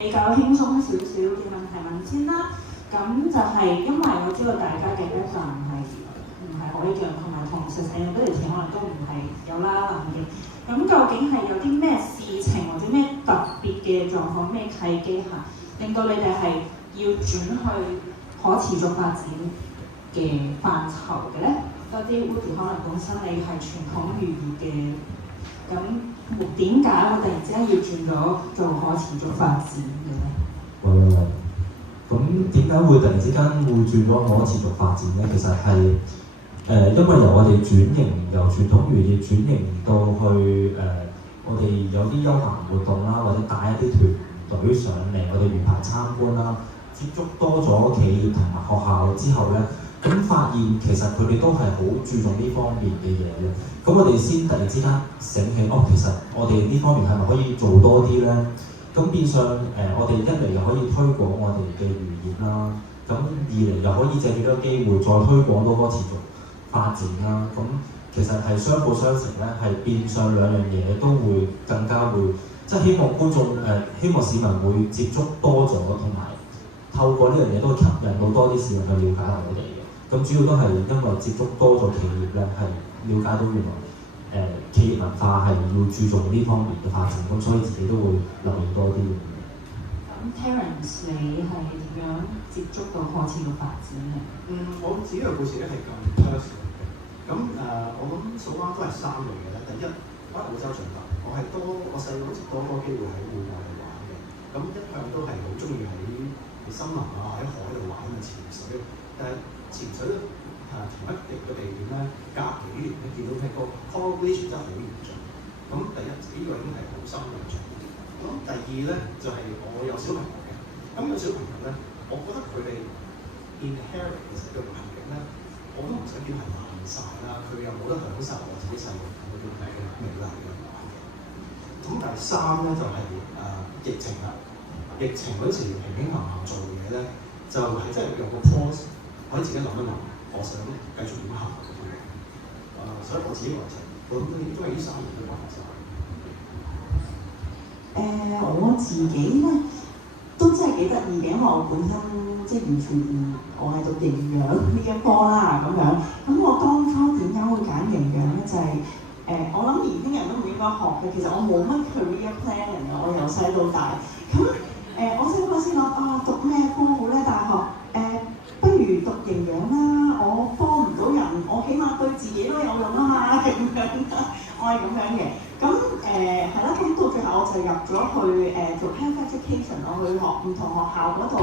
比較輕鬆少少嘅問題問先啦。咁就係因為我知道大家嘅 background 唔係海洋同埋同sustainability可能都唔係有拉楞嘅。咁究竟係有啲咩事情或者咩特別嘅狀況、咩契機下，令到你哋係要轉去可持續發展嘅範疇嘅咧？多啲 Woody 可能本身你係傳統漁業嘅。咁點解會突然之間要轉咗做可持續發展嘅咧？咁點解會突然之間會轉咗可持續發展咧？其實係因為由我哋轉型，由傳統漁業轉型到去我哋有啲休閒活動啦，或者帶一啲團隊上嚟我哋魚排參觀啦，接觸多咗企業同埋學校之後咧。咁發現其實佢哋都係好注重呢方面嘅嘢嘅，咁我哋先突然之間醒起，其實我哋呢方面係咪可以做多啲咧？咁變相我哋一嚟又可以推廣我哋嘅漁業啦，咁二嚟又可以借住呢個機會再推廣到可持續發展啦。咁其實係相輔相成咧，係變相兩樣嘢都會更加會，即係希望觀眾希望市民會接觸多咗，同埋透過呢樣嘢都會吸引到多啲市民去了解下我哋。咁主要都係因為接觸多咗企業咧，係了解到原來企業文化係要注重呢方面嘅發展，咁所以自己都會留意多啲。咁 Terence 你係點樣接觸到可持續發展嘅？我自己嘅故事咧係咁 personal 嘅。咁我諗數翻都係三類嘅咧。第一，我喺澳洲長大，我細個好似多機會喺戶外度玩嘅。咁一向都係好中意喺森林啊、喺海度玩嘅潛水。但係潛水同一個地點咧，隔幾年咧見到係個 coral bleaching 真係好嚴重。咁第一，呢個已經係好深印象。咁第二咧就係我有小朋友嘅。咁有小朋友咧，我覺得佢哋 inherit 其實嘅環境咧，我都唔想叫係爛晒啦。佢又冇得享受我自己細個嗰種美麗嘅環境。咁第三咧就係疫情啦。疫情嗰時平平衡衡做嘢咧，就係真係有個 pause。可以自己諗一諗，我想繼續點行咁樣。所以我自己話就，我諗都係呢3年都講晒。我自己咧都真係幾得意嘅，因為我本身即係完全我係讀營養呢一科啦咁樣。咁我當初點解會揀營養咧？就係、我諗年輕人都唔應該學嘅。其實我冇乜 career planning 嘅，我由細到大。咁我細個先諗讀咩科好咧？大學不如讀營養啦，我幫唔到人，我起碼對自己都有用啊嘛，咁樣我係咁樣嘅。咁係啦，咁到最後我就入咗去做 health education， 我去學唔同學校嗰度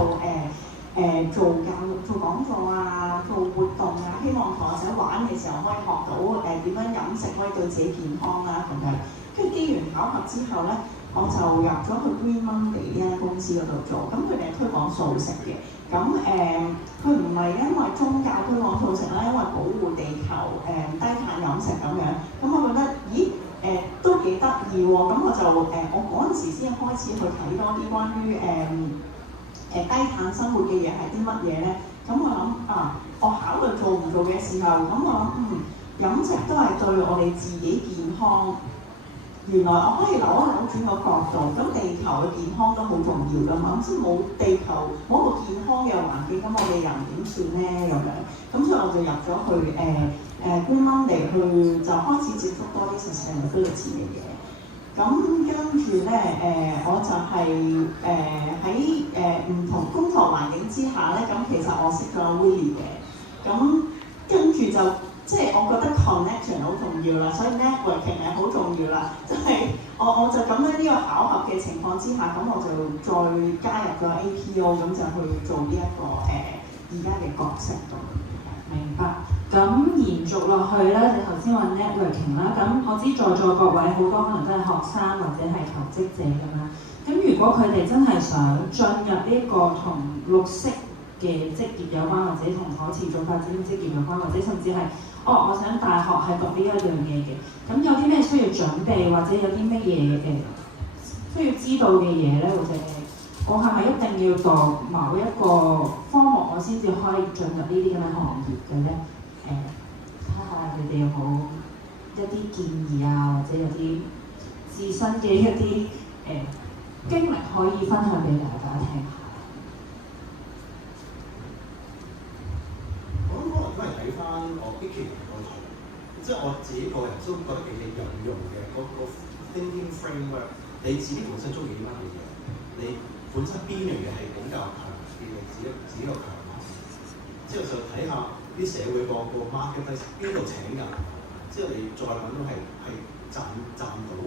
做教育、做講座啊、做活動啊，希望同學仔玩嘅時候可以學到點樣飲食可以對自己健康啦咁樣。跟住機緣巧合之後咧，我就入咗去 Green Monday 呢間公司嗰度做，咁佢哋係推廣素食嘅。咁佢唔係因為宗教推廣素食啦，因為保護地球低碳飲食咁樣。咁我覺得，都幾得意喎。咁我就我嗰陣時先開始去睇多啲關於低碳生活嘅嘢係啲乜嘢咧。咁我諗我考慮做唔做嘅時候，咁我諗飲食都係對我哋自己健康。原來我可以扭轉個角度，咁地球嘅健康都好重要㗎嘛。咁先冇地球冇一個健康嘅環境，咁我哋人點算咧咁樣？咁所以我就入咗去Green Monday去就開始接觸多啲 sustainability 嘅嘢。咁跟住咧我就係喺唔同工作環境之下咧，咁其實我識咗 Willie 嘅。咁跟住就即係我覺得 connection 好重要啦，所以 networking 係好重要啦。即係我就咁樣呢個巧合嘅情況之下，咁我就再加入咗 APO， 咁就去做呢一個而家嘅角色度。明白。咁延續落去咧，你頭先話 networking 啦，咁我知在座各位好多可能都係學生或者係求職者咁啦。咁如果佢哋真係想進入呢個同綠色嘅職業有關，或者同可持續發展嘅職業有關，或者甚至係我想大學係讀呢一樣嘢嘅，咁有啲咩需要準備，或者有啲乜嘢需要知道嘅嘢咧，或者我係咪一定要讀某一個科目我先至可以進入呢啲咁嘅行業嘅咧？睇下你哋有冇一啲建議啊，或者有啲自身嘅一啲經歷可以分享俾大家聽下？我諗可能都係睇翻我啲其他個圖，即係我自己個人都覺得幾有用嘅嗰個 thinking framework。你自己本身中意啲乜嘢？你本身邊樣嘢係比較強啲嘅？自己個強項。之後就睇下啲社會個 marketplace 邊度請人，之後你再諗到係賺到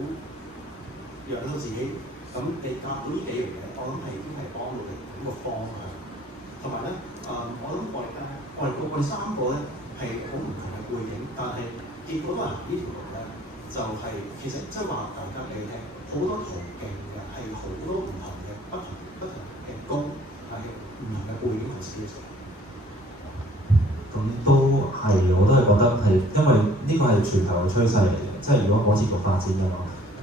養到自己。咁你夾到呢幾樣嘢，我諗係已經係幫到你咁個方向。同埋咧，我諗我哋三個咧係好唔同嘅背景，但係結果都係行呢條路咧，就係、其實即係話大家俾你聽，好多途徑嘅係好多唔同嘅不同嘅工，係唔同嘅背景同 skills。咁都係，我都係覺得係，因為呢個係全球嘅趨勢嚟嘅，即係如果可持續發展嘅話，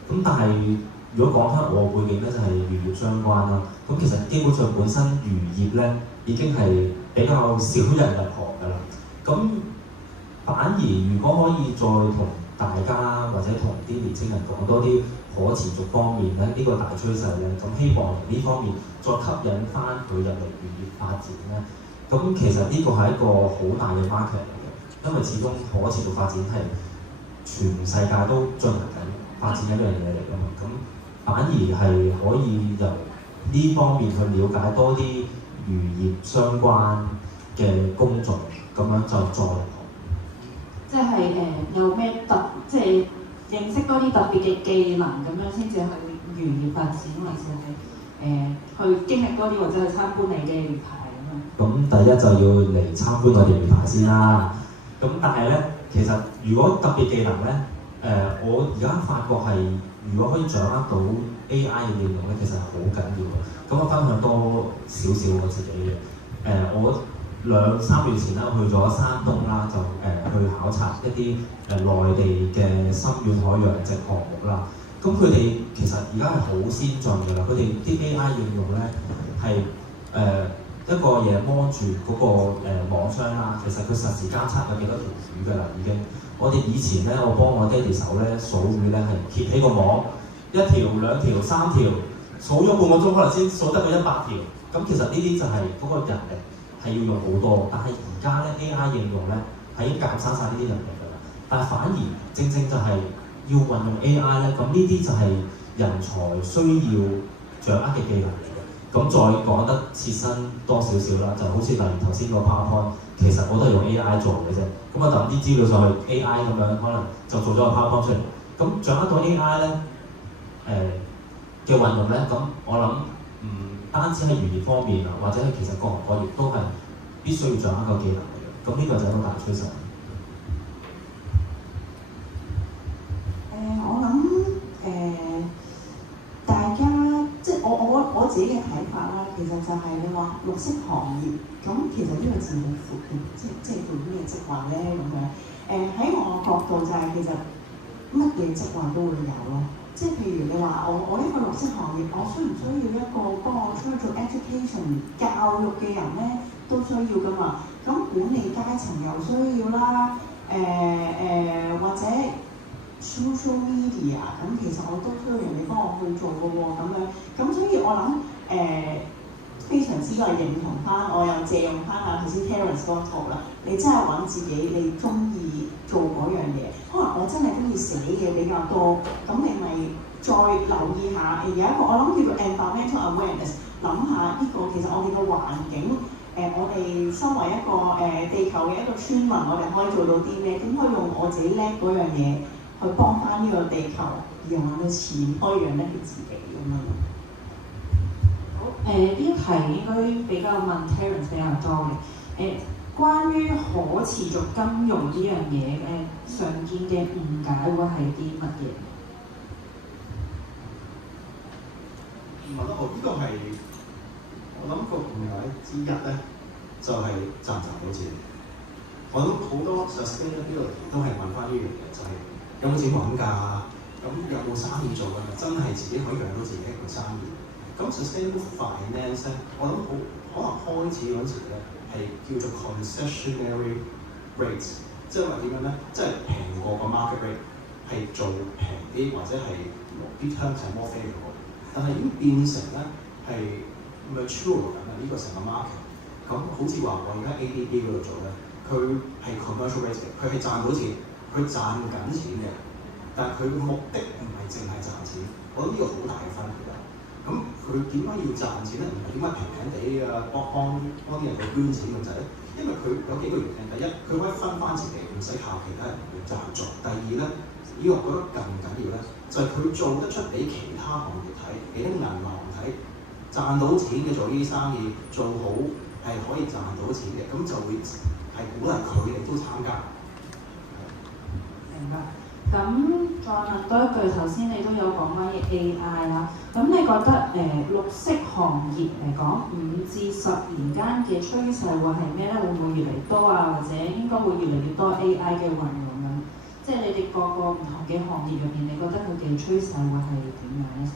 咁但係如果講翻我背景咧，就係漁業相關啦。咁其實基本上本身漁業咧已經係比較少人入行㗎啦。咁反而如果可以再同大家或者同啲年青人講多啲可持續方面咧，呢個大趨勢咧，咁希望呢方面再吸引翻佢入嚟漁業發展咧。咁其實呢個係一個好大嘅 market 嚟嘅，因為始終可持續發展係全世界都進行緊發展一樣嘢嚟㗎嘛。咁反而係可以由呢方面去了解多啲漁業相關嘅工作，咁樣就再入行。即係有咩即係認識多啲特別嘅技能咁樣先至去漁業發展，或者係去經歷多啲或者去參觀你嘅魚排咁樣。咁第一就要嚟參觀我哋魚排先啦。咁但係咧，其實如果特別技能咧，我而家發覺係如果可以掌握到 AI 嘅應用咧，其實係好緊要嘅。咁我分享多少少我自己嘅。我2-3月前咧去咗山東啦，就去考察一啲內地嘅深遠海洋植項目啦。咁佢哋其實而家係好先進㗎啦，佢哋啲 AI 應用咧係一個嘢摸住嗰個網箱啦，其實佢實時監測有幾多條魚㗎啦已經。我哋以前咧，我幫我爹哋手咧數魚咧係揭起個網，1條、2條、3條，數咗半個鐘可能先數得個100條。咁其實呢啲就係嗰個人力係要用好多，但係而家咧 AI 應用咧係已經減省晒呢啲人力㗎啦。但係反而正正就係要運用 AI 咧，咁呢啲就係人才需要掌握嘅技能嚟嘅。咁再講得切身多少少啦，就好似例如頭先個 PowerPoint，其實我都係用 AI 做嘅啫。咁我抌啲資料上去 AI 咁樣，可能就做咗個 PowerPoint 出嚟。咁掌握到 AI 咧，嘅運用咧，咁我諗唔單止喺漁業方面啊，或者係其實各行各業都係必須要掌握個技能嚟嘅。咁呢個就係一個大趨勢。我諗大家即係我自己嘅睇法啦，其實就係你話綠色行業，咁其實呢個字好闊嘅，即係做咩職位咧咁樣。喺我角度就係其實乜嘢職位都會有咯。即係譬如你話我一個綠色行業，我需唔需要一個幫我出去做 education 教育嘅人咧？都需要噶嘛。咁管理階層又需要啦，或者 social media 咁，其實我都需要人哋幫我去做嘅喎咁樣。咁所以我諗非常之係認同翻，我又借用翻頭先 Terence 嗰套啦。你真係揾自己你中意做嗰樣嘢，可能我真係中意寫嘢比較多，咁你咪再留意下。有一個我諗叫做 environmental awareness， 諗下呢個其實我哋個環境，我哋身為一個地球嘅一個村民，我哋可以做到啲咩？點可以用我自己叻嗰樣嘢去幫翻呢個地球，而用我嘅錢可以養得起自己咁樣。呢一題應該比較問 Terence 比較多嘅。關於可持續金融呢樣嘢常見嘅誤解會係啲乜嘢？問得好，呢個係我諗個誤解之一咧，就係賺唔賺到錢。我諗好多 sustainability 都係問翻呢樣嘢，就係有冇錢揾㗎？咁有冇生意做㗎？真係自己可以養到自己一個生意。咁 sustainable finance 咧，我諗可能開始嗰陣時咧係叫做 concessionary rates， 即係話點樣咧？即係平過個 market rate， 係做平啲或者係啲 terms 係 more favorable。但係已經變成咧係 mature 緊啊！呢個成個 market， 咁好似話我而家 ADD 嗰度做咧，佢係 commercial base 嘅，佢係賺到錢，佢賺緊錢嘅，但係佢嘅目的唔係淨係賺錢，我諗呢個好大嘅分別啦。咁佢點解要賺錢咧？唔係點解平平地啊幫啲人去捐錢咁滯咧？因為佢有幾個原因。第一，佢可以分翻自己，唔使靠其他人去贊助。第二咧，呢個我覺得更緊要咧，就係佢做得出俾其他行業睇，俾啲銀行睇，賺到錢嘅做呢啲生意做好係可以賺到錢嘅，咁就會係鼓勵佢哋都參加。明白。咁再問多一句，頭先你都有講關於 AI 啦。咁你覺得綠色行業嚟講，5至10年間嘅趨勢會係咩咧？會唔會越嚟越多啊？或者應該會越嚟越多 AI 嘅運用咁？即係你哋各個唔同嘅行業入邊，你覺得佢嘅趨勢會係點樣咧？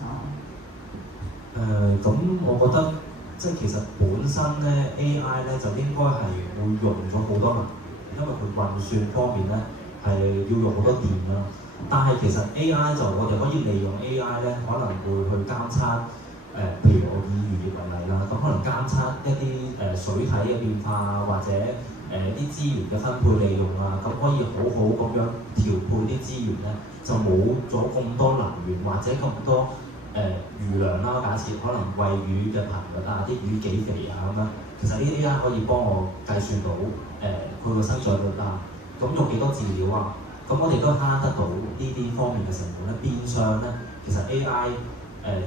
咁我覺得即係其實本身咧 AI 咧就應該係會用咗好多能源，因為佢運算方面咧係要用好多電啦。但係其實 AI 就我哋可以利用 AI 咧，可能會去監測譬如我以漁業為例啦，咁可能監測一啲水體嘅變化啊，或者啲資源嘅分配利用啊，咁可以好好咁樣調配啲資源咧，就冇咗咁多能源或者咁多魚糧啦。假設可能餵魚嘅頻率啊，啲魚幾肥啊咁樣，其實呢啲 AI 可以幫我計算到佢個生長率啊，咁用幾多飼料啊，咁我哋都慳得到呢啲方面嘅成本咧。變相咧，其實 AI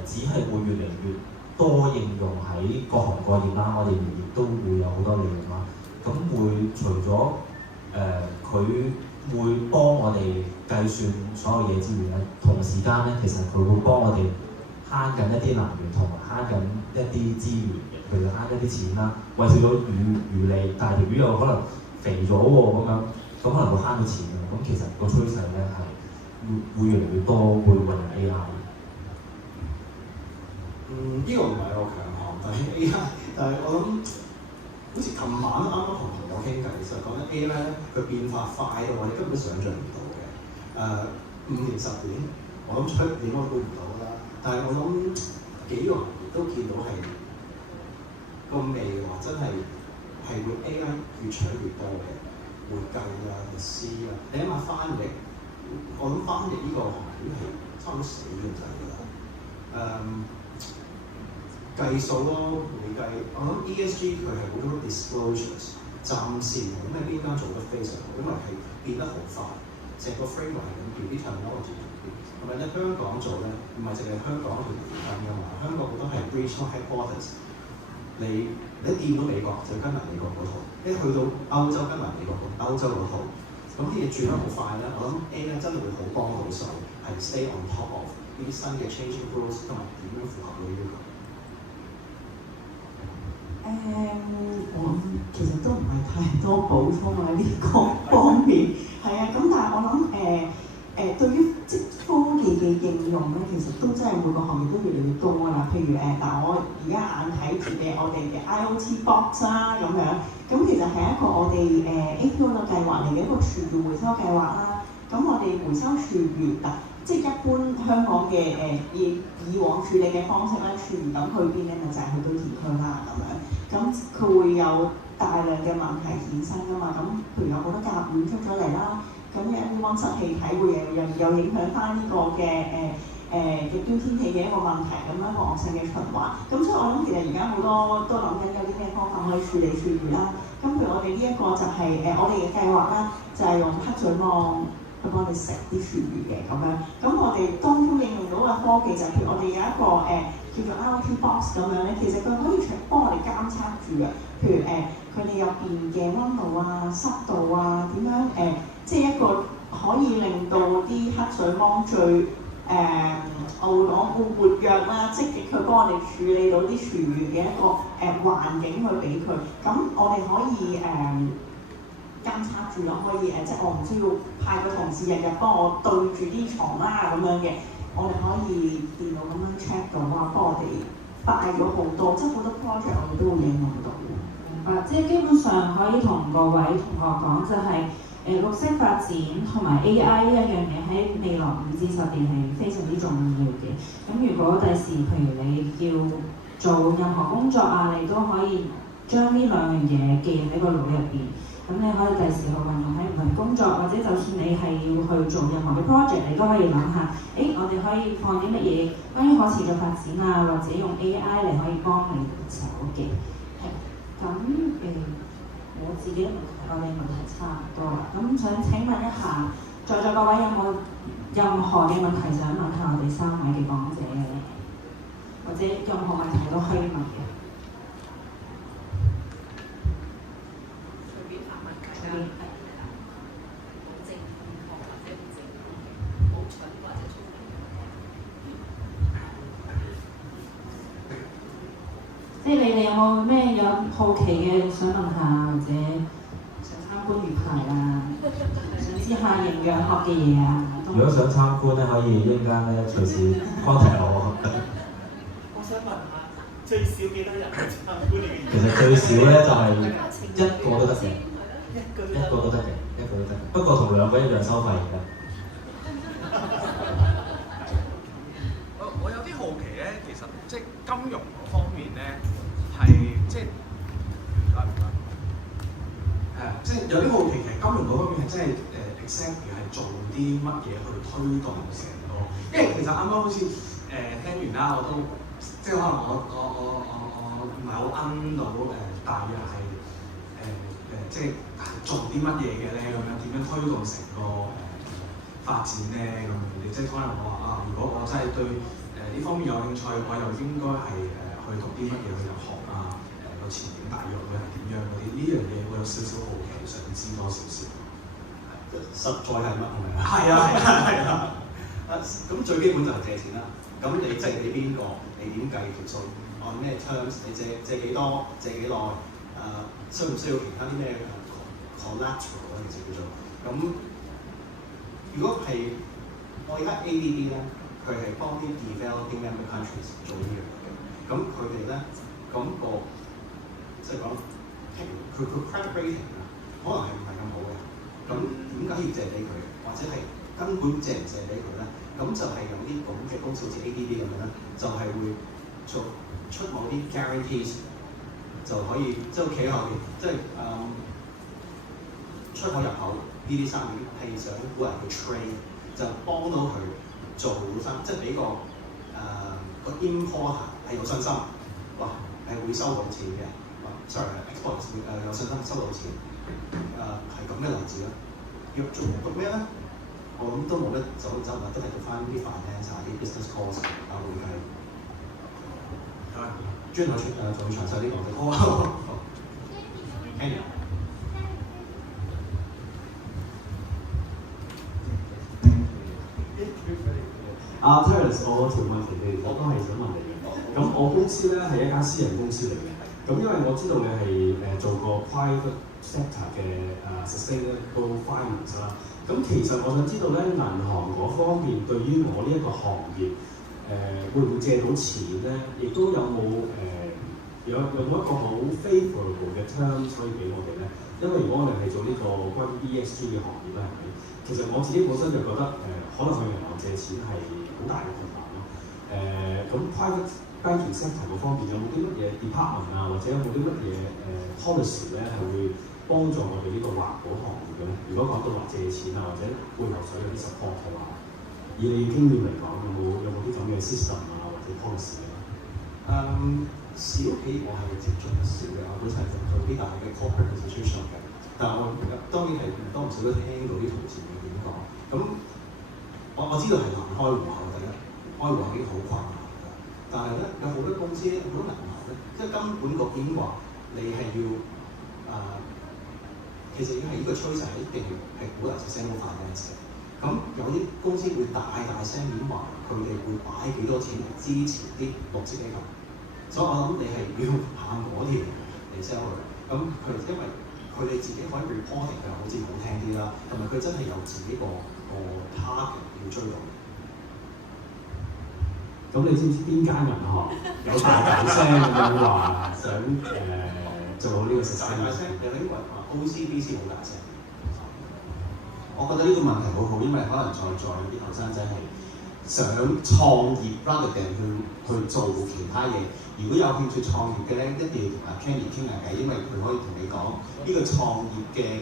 只係會越嚟越多應用喺各行各業啦，我哋漁業都會有好多利用啦。咁會除咗佢會幫我哋計算所有嘢之餘咧，同時間咧，其實佢會幫我哋慳緊一啲能源同埋慳緊一啲資源嘅，譬如慳一啲錢啦，為少咗魚利，但係條魚又可能肥咗喎咁樣，咁可能會慳到錢嘅。咁其實個趨勢咧係會越嚟越多會運用 AI。呢個唔係我強項，但係 AI， 但係我諗好似琴晚啱啱同朋友傾偈，其實講緊 AI 咧，佢變化快到我哋根本想像唔到嘅。5年10年，我諗出年我都估唔到啦。但係我諗幾個行業都見到係個未來真係會 AI 越搶越多嘅，會計啊、律師啊，你諗下翻譯，我諗翻譯呢個行業係差唔多死咁滯㗎啦。計數咯，會計。我諗 ESG 佢係好多 disclosures， 暫時冇咩邊間做得非常好，因為係變得好快，成個 framework 係咁變，啲 technology 咁變。同埋咧香港做咧，唔係淨係香港條條根㗎嘛，香港好多係 regional headquarters。你掂到美國就跟埋美國嗰套，一去到歐洲跟埋美國歐洲嗰套，咁啲嘢轉得好快咧。我諗 AI 真係會好幫到手，係 stay on top of 呢啲新嘅 changing rules 同埋點樣符合到要求。我其實都唔係太多補充喺呢個方面，係啊，咁但係我諗對於即科技嘅應用咧，其實都真係每個行業都越嚟越多啦。譬如我而家眼睇住嘅我哋嘅 IoT box 啦咁樣，咁其實係一個我哋APO 嘅計劃嚟嘅一個廚餘回收計劃啦。咁我哋回收廚餘即係一般香港嘅以往處理嘅方式咧，廚餘咁去邊咧，咪就係去堆填區啦咁樣。咁佢會有大量嘅問題衍生㗎嘛。咁譬如有好多甲烷出咗嚟啦，咁有啲溫室氣體會又影響翻呢個嘅極端天氣嘅一個問題，咁樣一個惡性嘅循環。咁所以我諗其實而家好多都諗緊有啲咩方法可以處理廚餘啦。咁譬如我哋呢一個就係我哋嘅計劃啦，就係用黑水虻去幫你食啲廚餘嘅咁樣。咁我哋當中應用到嘅科技就係譬如我哋有一個叫做 IoT box 咁樣咧，其實佢可以幫我哋監測住嘅，譬如佢哋入邊嘅溫度啊、濕度啊點樣即係一個可以令到啲黑水虻最我會講會活躍啦、積極去幫我哋處理到啲廚餘嘅一個環境去俾佢。咁我哋可以監測住咯，可以即係我唔需要派個同事日日幫我對住啲床啦咁樣嘅，我哋可以電腦咁樣 check 到啊，幫我哋快咗好多，即係好多 project 我哋都會應用到。明白，即係基本上可以同各位同學講就係綠色發展同埋 AI 呢一樣嘢喺未來5至10年係非常之重要嘅。咁如果第時譬如你要做任何工作啊，你都可以將呢兩樣嘢記喺個腦入邊。咁你可以第時去運用喺唔同工作，或者就算你係要去做任何嘅 project， 你都可以諗下，我哋可以放啲乜嘢關於可持續發展啊，或者用 AI 嚟可以幫你手嘅。咁我自己我哋問題差唔多啦。咁想請問一下，在座各位有冇任何嘅問題想問下我哋3位嘅講者嘅？或者任何問題都可以問嘅。隨便發問大家，好正確或者唔正確嘅，好蠢或者聰明嘅。即係你哋有冇咩有好奇嘅想問下，或者想參觀魚排啊，想知下營養學嘅嘢啊？如果想參觀咧，可以一陣間咧隨時 contact 我。我想問下，最少幾多人去參觀呢個？其實最少咧就係一個都得嘅，一個都得嘅。一個都得嘅。不過同2個一樣收費嘅。我有啲好奇咧，其實即係金融嗰方面咧，係即係即係有啲好奇，其實金融嗰方面係真係exactly 係做啲乜嘢去推動成個？因為其實啱啱好似聽完啦，我都即係可能我唔係好啱到大約係即係做啲乜嘢嘅咧咁樣，點樣推動成個發展咧咁樣嘅？即係可能我話啊，如果我真係對呢方面有興趣，我又應該係去讀啲乜嘢去入學啊？個前景大約會係點樣嗰啲？呢樣嘢我有少少好奇，想知多少少。實在係乜係咪啊？係啊！咁最基本就係借錢啦。咁你借俾邊個？你點計條數？按咩 terms？你借幾多？借幾耐？需唔需要其他啲咩 collateral 咧？其實叫做咁。如果係我而家 ADB 咧，佢係幫啲 developing member countries 做呢樣嘢嘅。咁佢哋咧咁個即係講佢 credit rating 啊，可能係唔係咁好嘅。咁點解要借俾佢？或者係根本借唔借俾佢咧？咁就係有啲咁嘅公司，好似 ADB 咁樣咧，就係會出某啲 guarantees， 就可以即係企喺後邊，即係出口入口呢啲生意係想鼓勵佢 trade， 就幫到佢做生，即係俾個importer 係有信心，哇係會收到錢嘅，sorry export 有信心收到錢，係咁嘅例子啦。要做讀咩咧？我諗都冇乜走唔得，都係讀翻啲 finance 啊、啲 business course 啊、會計。專係仲詳細啲講嘅。好。阿 Terence， 我條問題我都係想問你嘅。咁我公司咧係一間私人公司嚟嘅。咁因為我知道你係做過 private sector 嘅sustainable finance 啦。咁其實我想知道咧，銀行嗰方面對於我呢一個行業會唔會借到錢咧？亦都有冇有冇一個好 favourable 嘅 terms 可以俾我哋咧？因為如果我哋係做呢個關於 ESG 嘅行業咧，係咪？其實我自己本身就覺得可能向銀行借錢係好大嘅困難咯。咁 private banking sector 嗰方面有冇啲乜嘢 department 啊，或者有冇啲乜嘢policy 咧係會幫助我哋呢個環保行業嘅咧？如果講到話借錢啊，或者背後水有啲 support 嘅話，以你經驗嚟講，有冇啲咁嘅 system 啊，或者 policy 啊？小企我係接觸少嘅，我本身係做啲大嘅 corporate institution 嘅，但係我當然係唔多唔少都聽到啲同事點講。咁我知道係難開戶口嘅，開戶口已經好困難㗎。但係咧有好多公司咧，好多銀行咧，即係金管局已經話你係要其實已經係呢個趨勢係一定係鼓勵 sustainable finance 嘅。咁有啲公司會大聲咁話，佢哋會擺幾多錢嚟支持啲綠色機構。所以我諗你係要行嗰條嚟 sell 佢。咁佢因為佢哋自己可以 reporting 就好似好聽啲啦，同埋佢真係有自己個 target 要追到。咁你知唔知邊間銀行有大聲咁樣話想做好呢個實踐？大聲，有啲話 OCBC 好大聲。我覺得呢個問題好好，因為可能在座有啲後生仔係想創業 rather than 去做其他嘢。如果有興趣創業嘅咧，一定要同阿 Kenny 傾下偈，因為佢可以同你講呢個創業嘅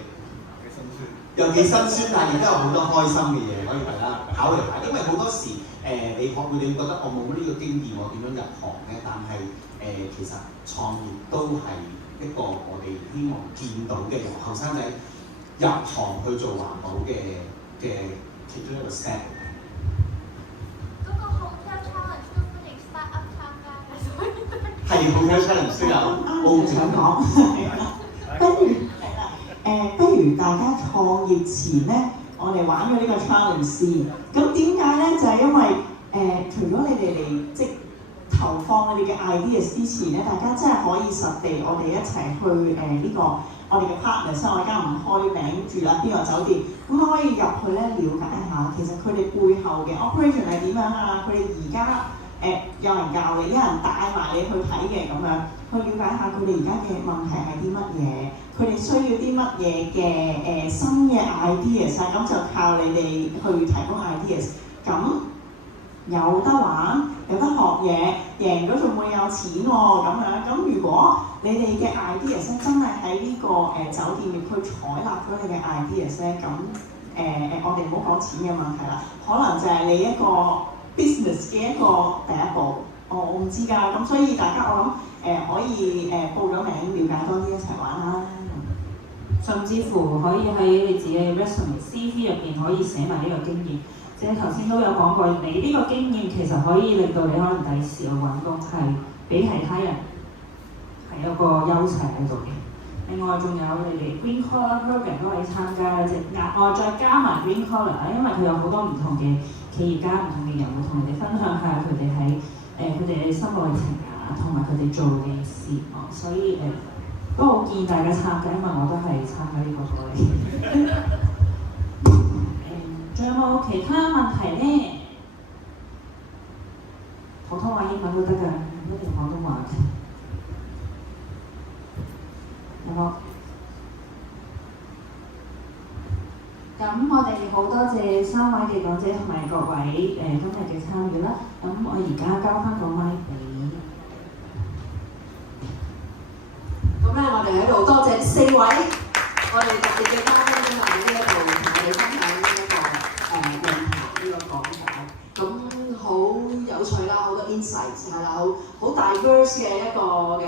有幾辛酸，但係亦都有好多開心嘅嘢可以大家考慮下。因為好多時你會覺得我冇呢個經驗，我點樣入行咧？但係其實創業都係一個我哋希望見到嘅由後生仔入行去做環保嘅其中一個 step。嗰個 Hotel Challenge 都歡迎 startup 參加嘅，係 Hotel Challenge 都有。想講，不如大家創業前咧，我哋玩咗呢個 challenge 先。咁點解咧？就係因為除咗你哋嚟即投放你哋嘅 ideas 之前咧，大家真係可以實地我哋一齊去呢個我哋嘅 partner， 所以我而家唔開名住啦，邊個酒店咁可以入去咧了解一下，其實佢哋背後嘅 operation 係點樣啊？佢哋而家有人教你，有人帶埋你去睇嘅咁樣，去了解下佢哋而家嘅問題係啲乜嘢，佢哋需要啲乜嘢嘅新嘅 ideas， 咁就靠你哋去提供 ideas。咁有得玩，有得學嘢，贏咗仲會有錢喎咁樣。咁如果你哋嘅 ideas 真係喺呢個酒店業去採納咗你嘅 ideas 咧，咁我哋唔好講錢嘅問題啦，可能就係你一個 business 嘅一個第一步。我唔知㗎，咁所以大家我諗可以報咗名，了解多啲一齊玩啦。甚至乎可以喺你自己嘅 resume CV 入邊可以寫埋呢個經驗。即係頭先都有講過，你呢個經驗其實可以令到你可能第時去揾工係比其他人係有個優勢喺度嘅。另外仲有你哋 Green Collar Program 都可以參加，即係額外再加埋 Green Collar 啦，因為佢有好多唔同嘅企業家、唔同嘅人會同你哋分享下佢哋喺佢哋嘅心路歷程啊，同埋佢哋做嘅事啊，所以都好建議大家參加，因為我都係參加呢個過嚟。仲有冇其他問題咧？普通話、英文都得㗎，唔一定廣東話嘅。有冇？咁我哋好多謝3位嘅講者同埋各位今日嘅參與啦。咁我而家交翻個麥俾。咁咧，我哋喺度多謝4位我哋特別嘅嘉賓今日喺呢一度同我哋分享呢一個論壇呢個講解。咁好有趣啦，好多 insights 係啦，好 diverse 嘅一個嘅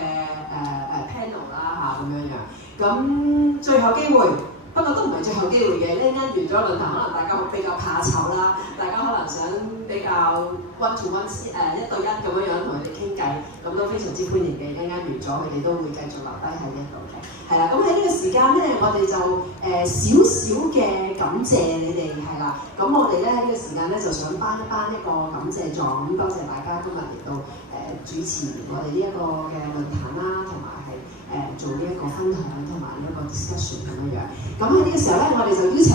panel 啦咁樣樣。咁最後機會。不過都唔係最後機會嘅，一陣間完咗論壇，可能大家比較怕醜啦，大家可能想比較 one to one 1對1咁樣樣同佢哋傾偈，咁都非常之歡迎嘅。一陣間完咗，佢哋都會繼續留低喺呢度嘅。係啦，咁喺呢個時間咧，我哋就少少嘅感謝你哋係啦。咁我哋咧喺呢個時間咧就想頒一個感謝狀，咁多謝大家今日嚟到主持我哋呢一個嘅論壇啦，同埋係做呢一個分享同埋呢一個 discussion 咁樣樣。咁喺呢個時候咧，我哋就邀請